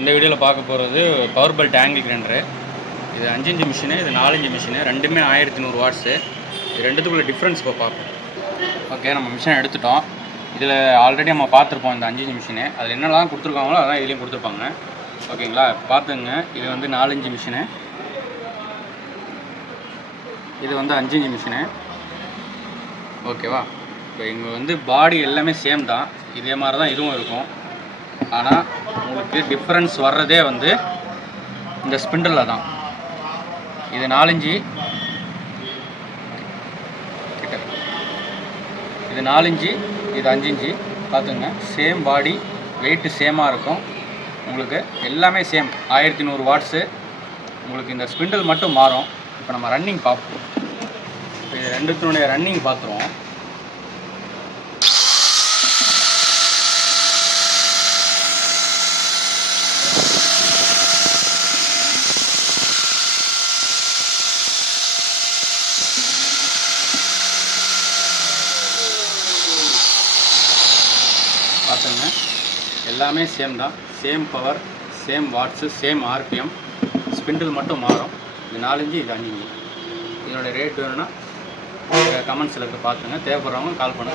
இந்த வீடியோவில் பார்க்க போகிறது பவர் டேங்கிள் கிரைண்டரு இது அஞ்சு இன்ச்சு மிஷினு இது நாலஞ்சு மிஷினு ரெண்டுமே ஆயிரத்தி நூறு வாட்ஸு இது ரெண்டுத்துக்குள்ள டிஃப்ரென்ஸ் இப்போ பார்ப்போம். ஓகே நம்ம மிஷினை எடுத்துட்டோம். இதில் ஆல்ரெடி நம்ம பார்த்துருப்போம் இந்த அஞ்சு இன்ச்சு மிஷினு அதில் என்னெல்லாம் கொடுத்துருக்காங்களோ அதான் இதுலேயும் கொடுத்துருப்பாங்க. ஓகேங்களா பார்த்துங்க இது வந்து நாலஞ்சு மிஷினு இது வந்து அஞ்சு இன்ச்சு மிஷினு ஓகேவா இப்போ இங்கே வந்து பாடி எல்லாமே சேம் தான். இதே மாதிரி தான் இதுவும் இருக்கும். ஆனால் உங்களுக்கு டிஃப்ரென்ஸ் வர்றதே வந்து இந்த ஸ்பிண்டலில் தான். இது நாலஞ்சு. இது நாலஞ்சு இது அஞ்சு பார்த்துங்க. சேம் பாடி வெயிட்டு சேமாக இருக்கும். உங்களுக்கு எல்லாமே சேம் ஆயிரத்தி நூறு வாட்ஸு உங்களுக்கு இந்த ஸ்பிண்டில் மட்டும் மாறும். இப்போ நம்ம ரன்னிங் பார்ப்போம். இப்போ இது ரெண்டுத்தினுடைய ரன்னிங் பார்த்துருவோம். பார்த்துங்க எல்லாமே சேம் தான். Same power same watts same RPM spindle மட்டும் மாறும். இது நாலஞ்சு இது அஞ்சு. இதனுடைய ரேட் வேணும்னா கமெண்ட்ஸில் இருக்க பார்த்துங்க தேவைப்படுறவங்க கால் பண்ண